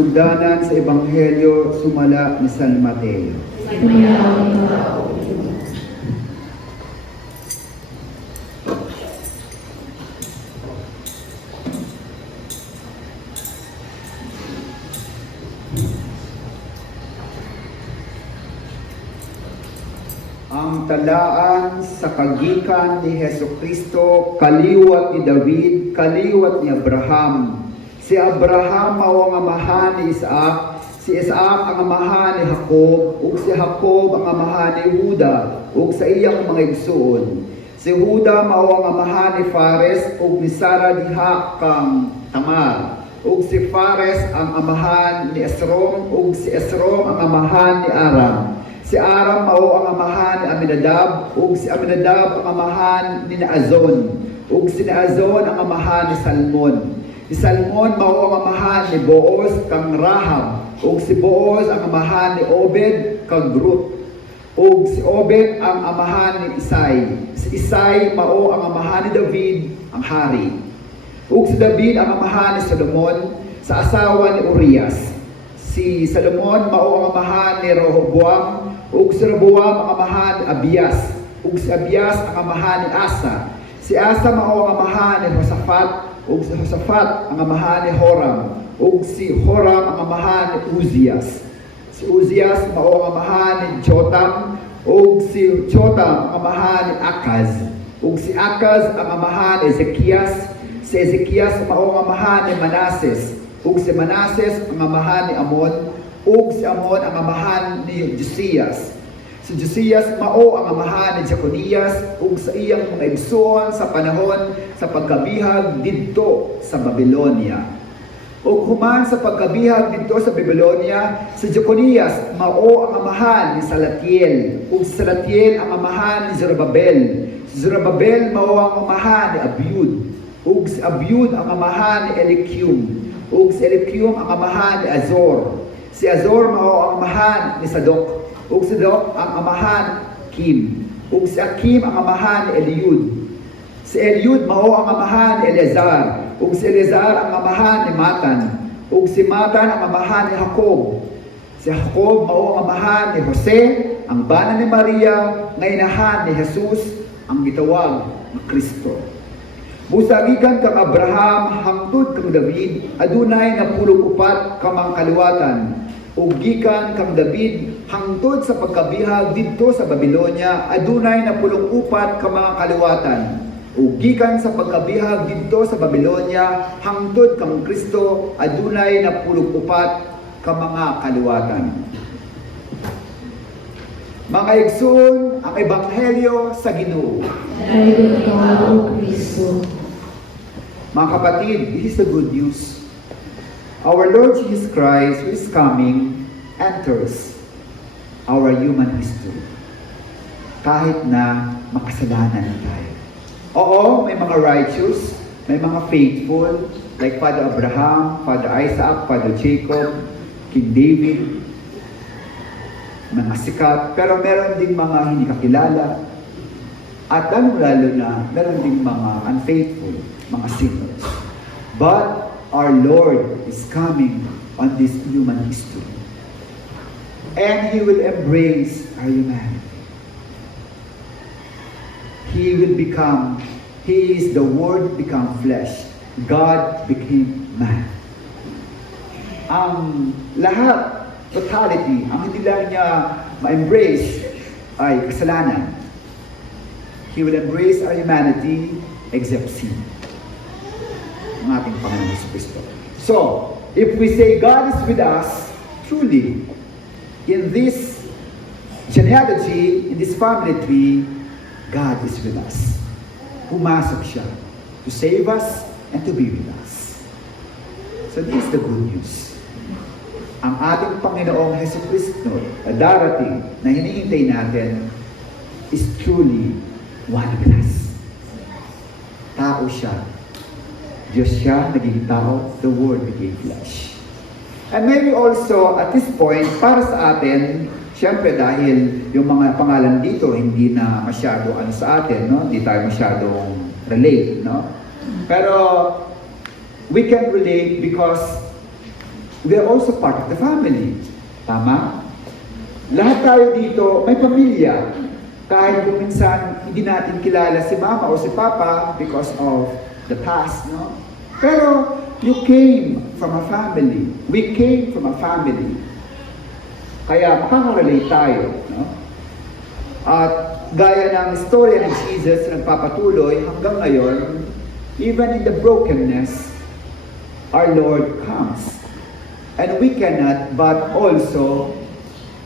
Sinugdanan sa Ebanghelyo sumala ni San Mateo. Ang talaan sa kagikan ni Hesukristo, kaliwat ni David, kaliwat ni Abraham. Si Abraham mao ang amahan ni Isaac, si Isaac ang amahan ni Jacob, ug si Jacob ang amahan ni Juda, ug sa iyang mga igsoon. Si Juda mao ang amahan ni Fares, ug ni Sara diha kang Tamar. Ug si Fares ang amahan ni Esrom, ug si Esrom ang amahan ni Aram. Si Aram mao ang amahan ni Aminadab, ug si Aminadab ang amahan ni Naazon, ug si Naazon ang amahan ni Salmon. Si Salmon mao ang amahan ni Boaz kang Rahab, ug si Boaz ang amahan ni Obed kang Ruth. Ug si Obed ang amahan ni Isai. Si Isai mao ang amahan ni David ang hari. Ug si David ang amahan ni Solomon sa asawa ni Urias. Si Solomon mao ang amahan ni Rehoboam, ug si Rehoboam ang amahan ni Abias, ug si Abias ang amahan ni Asa. Si Asa mao ang amahan ni Josaphat, ug si Josaphat ang amahan ni Horam, ug si Horam ang amahan ni Uzias. Si Uzias mao ang amahan ni Jotam, ug si Jotam ang amahan ni Akaz, ug si Akaz ang amahan ni Ezekias. Si Ezekias mao ang amahan ni Manases, ug si Manases ang amahan ni Amon, ug si Amon ang amahan ni Josias. Si Josias mao ang amahan ni Jeconias, ug sa iyang mga igsoon sa panahon sa pagkabihag didto sa Babylonia. Ug human sa pagkabihag didto sa Babylonia, si Jeconias mao ang amahan ni Salatiel, ug si Salatiel ang amahan ni Zorobabel. Si Zorobabel mao ang amahan ni Abiud, ug si Abiud ang amahan ni Eliakim, ug si Eliakim ang amahan ni Azor. Si Azor mao ang amahan ni Sadok, ug si Sadok ang amahan Kim, ug si Akim ang amahan ni Eliud. Si Eliud mao ang amahan ni Eleazar, ug si Eleazar ang amahan ni Matan, ug si Matan ang amahan ni Jacob. Si Jacob mao ang amahan ni Jose, ang bana ni Maria, nga inahan ni Jesus, ang gitawag na Kristo. Busagikan kang Abraham hangtod kang David, adunay napulukupat ka mga kaliwatan. Ug gikan kang David hangtod sa pagkabihag didto sa Babylonia, adunay napulukupat ka mga kaliwatan. Ug gikan sa pagkabihag didto sa Babylonia hangtod kang Kristo, adunay napulukupat ka mga kaliwatan. Mga igsoon, ang Ebanghelyo sa Ginoo. Dahil ikaw, Kristo. Mga kapatid, this is the good news. Our Lord Jesus Christ, who is coming, enters our human history. Kahit na makasalanan tayo. Oo, may mga righteous, may mga faithful, like Father Abraham, Father Isaac, Father Jacob, King David, mga sikat, pero meron ding mga hindi kakilala, at lalo na, meron ding mga unfaithful, mga sinners. But our Lord is coming on this human history. And He will embrace our humanity. He is the Word become flesh. God became man. Ang lahat, totality, ang hindi lang niya ma-embrace ay kasalanan. He will embrace our humanity except sin. Ang ating Panginoon Jesucristo. So, if we say God is with us, truly, in this genealogy, in this family tree, God is with us. Pumasok siya to save us and to be with us. So this is the good news. Ang ating Panginoong Jesucristo na darating, na hinihintay natin, is truly one with us. Tao siya. Diyos siya, naging tao, the Word became flesh. And maybe also, at this point, para sa atin, siyempre dahil yung mga pangalan dito, hindi na masyado sa atin, no? Hindi tayo masyadong relate, no? Pero, we can relate because we are also part of the family. Tama? Lahat tayo dito may pamilya. Kahit kung minsan hindi natin kilala si mama o si papa because of the past, no? Pero you came from a family. We came from a family. Kaya makaka-relate tayo, no? At gaya ng story ng Jesus na nagpapatuloy hanggang ngayon, even in the brokenness, our Lord comes. And we cannot but also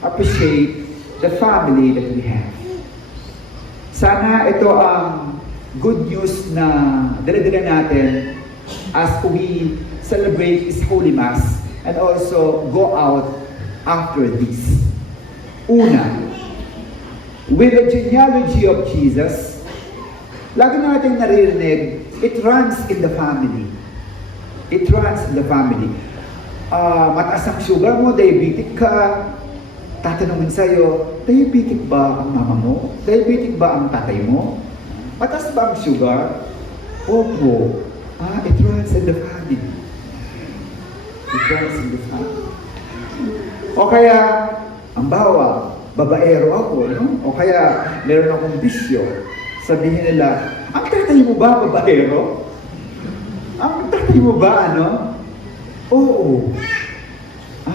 appreciate the family that we have. Sana ito ang good news na dala-dala natin as we celebrate this Holy Mass and also go out after this. Una, with the genealogy of Jesus, lagi natin naririnig, it runs in the family. It runs in the family. Mataas ang sugar mo, diabetic ka, tatanungin sa'yo, diabetic ba ang mama mo? Diabetic ba ang tatay mo? Mataas ba ang sugar? Opo. It runs in the family. It runs in the family. O kaya, ang bawa, babaero ako, no? O kaya, meron akong bisyo. Sabihin nila, ang tatay mo ba babaero? Ang tatay mo ba, ano? Oo.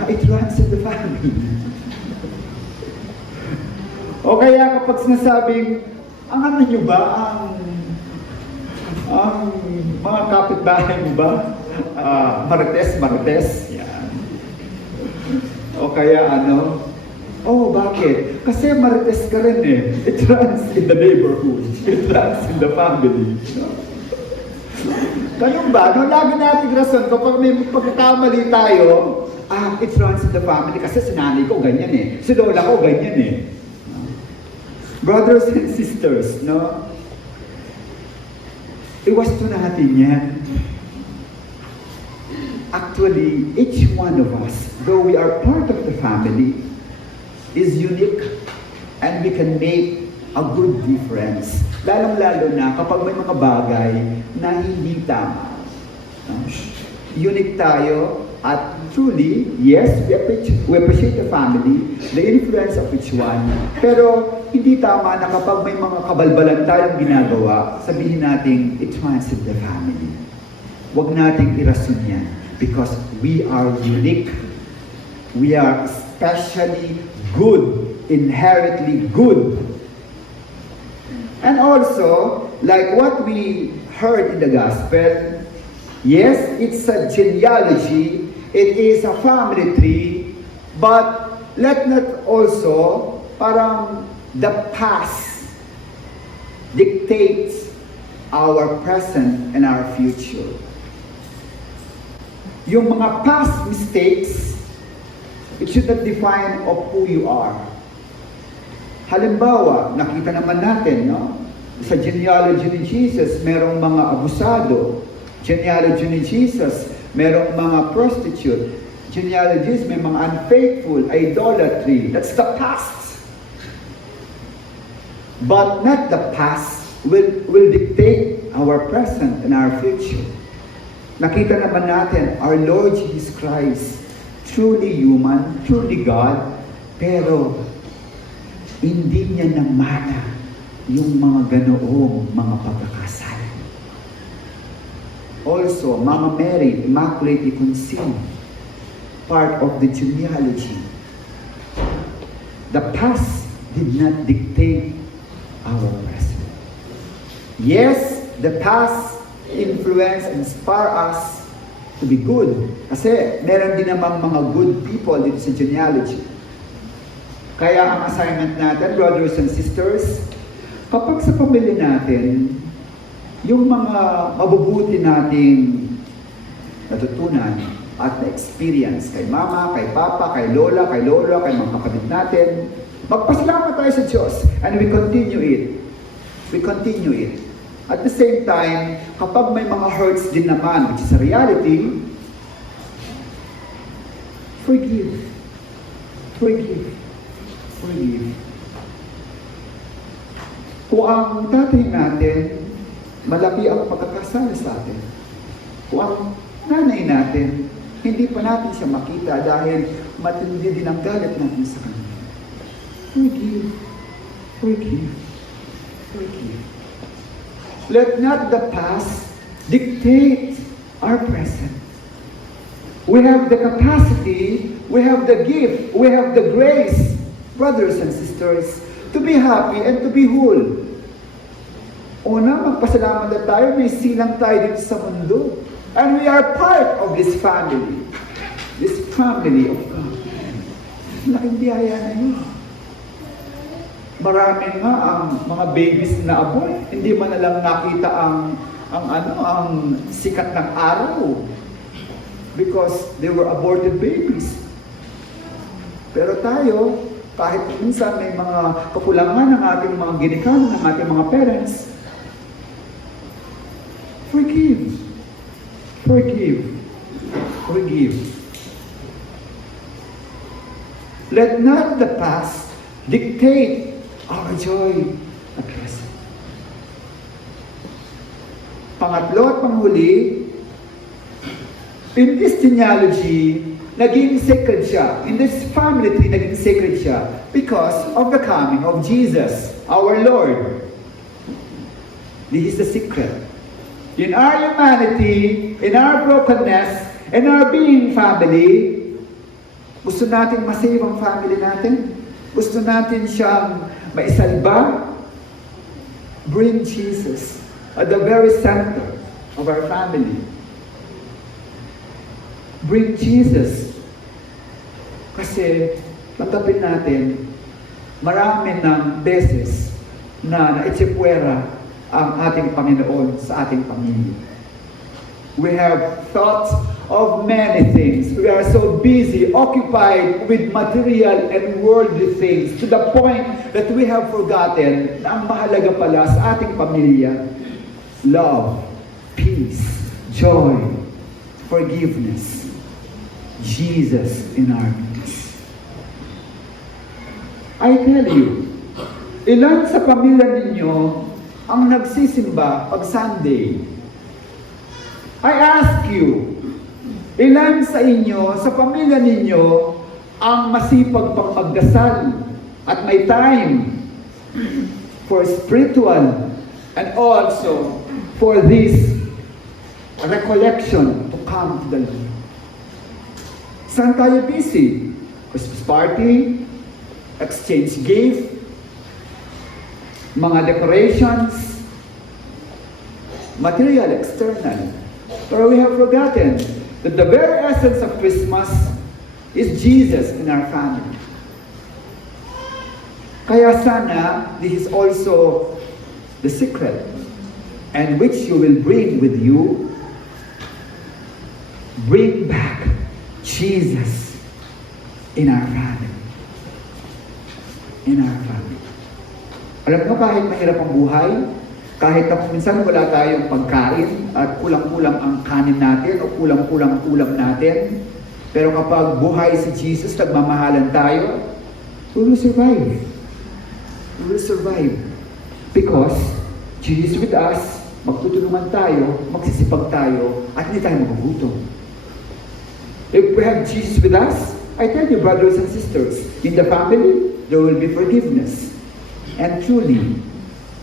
It runs in the family. O kaya kapag sinasabing, ang ano nyo ba, ang mga kapitbahay mo ba, marites, yan. O kaya ano, bakit? Kasi marites ka rin eh. It runs in the neighborhood. It runs in the family. No? Ganun ba? No, lagi nating rason, kapag may pagkakamali tayo, it runs in the family kasi si nanay ko ganyan eh. Si lola ko ganyan eh. Brothers and sisters, no? Iwasto natin yan. Actually, each one of us, though we are part of the family, is unique and we can make a good difference. Lalong-lalo na kapag may mga bagay na hindi tama. No? Unique tayo at truly, yes, we appreciate the family, the influence of each one, pero hindi tama na kapag may mga kabalbalan tayong ginagawa, sabihin natin, it runs in the family. Huwag nating irason yan because we are unique. We are especially good, inherently good. And also, like what we heard in the gospel, yes, it's a genealogy, it is a family tree, but let not also parang the past dictates our present and our future. Yung mga past mistakes, it should not define of who you are. Halimbawa, nakita naman natin, no? Sa genealogy ni Jesus, merong mga abusado. Genealogy ni Jesus, merong mga prostitute. Genealogies, may mga unfaithful, idolatry. That's the past. But not the past will dictate our present and our future. Nakita naman natin, our Lord Jesus Christ, truly human, truly God, pero hindi niya namana yung mga ganoong mga pagkakasala. Also, Mama Mary, Immaculately Conceived, part of the genealogy. The past did not dictate our present. Yes, the past influence and inspire us to be good. Kasi meron din namang mga good people dito sa genealogy. Kaya ang assignment natin, brothers and sisters, kapag sa pamilya natin, yung mga mabubuti nating natutunan at na-experience kay mama, kay papa, kay lola, kay lolo, kay mga kapatid natin, magpasalamat tayo sa Diyos and we continue it. We continue it. At the same time, kapag may mga hurts din naman, which is a reality, forgive. Forgive. Forgive. Kung ang tatay natin, malaki ang pagkakasala sa atin. Kung ang nanay natin, hindi pa natin siya makita dahil matindi din ang galit natin sa Kanya. Forgive. Forgive. Forgive. Let not the past dictate our present. We have the capacity, we have the gift, we have the grace, brothers and sisters, to be happy and to be whole. Una, magpasalamat na tayo, may silang tayo dito sa mundo. And we are part of this family of God. Laking biyaya na yun. Marami nga ang mga babies na abort. Hindi man na lang nakita ang sikat ng araw. Because they were aborted babies. Pero tayo, kahit minsan may mga kakulangan ng ating mga ginikanan, ng ating mga parents, forgive. Forgive. Forgive. Let not the past dictate our joy at present. Pangatlo at panghuli, in this genealogy, naging sacred siya. In this family tree, naging sacred siya because of the coming of Jesus, our Lord. This is the secret. In our humanity, in our brokenness, in our being family, gusto natin masave ang family natin? Gusto natin siyang maisalba? Bring Jesus at the very center of our family. Bring Jesus. Kasi, tatapin natin, marami ng beses na naitsipwera ang ating Panginoon sa ating pamilya. We have thoughts of many things. We are so busy, occupied with material and worldly things to the point that we have forgotten na ang mahalaga pala sa ating pamilya, love, peace, joy, forgiveness, Jesus in our midst. I tell you, ilan sa pamilya ninyo ang nagsisimba pag Sunday? I ask you, ilan sa inyo, sa pamilya ninyo, ang masipag pang magdasal at may time for spiritual and also for this recollection to come to the Lord? Saan tayo busy? Christmas party, exchange gift, mga decorations, material, external. But we have forgotten that the very essence of Christmas is Jesus in our family. Kaya sana, this is also the secret, and which you will bring with you. Bring back Jesus in our family. In our family. Alam mo, kahit mahirap ang buhay, kahit na minsan wala tayong pagkain at kulang-kulang ang kanin natin o kulang-kulang ang ulam natin, pero kapag buhay si Jesus, nagmamahalan tayo, we will survive. We will survive. Because Jesus with us, magtutulungan tayo, magsisipag tayo, at hindi tayo magugutom. If we have Jesus with us, I tell you, brothers and sisters, in the family, there will be forgiveness. And truly,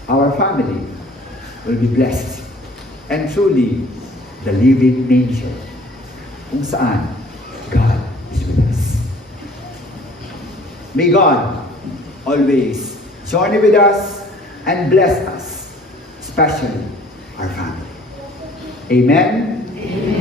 our family will be blessed. And truly, the living nature, kung saan God is with us. May God always journey with us and bless us, especially our family. Amen? Amen.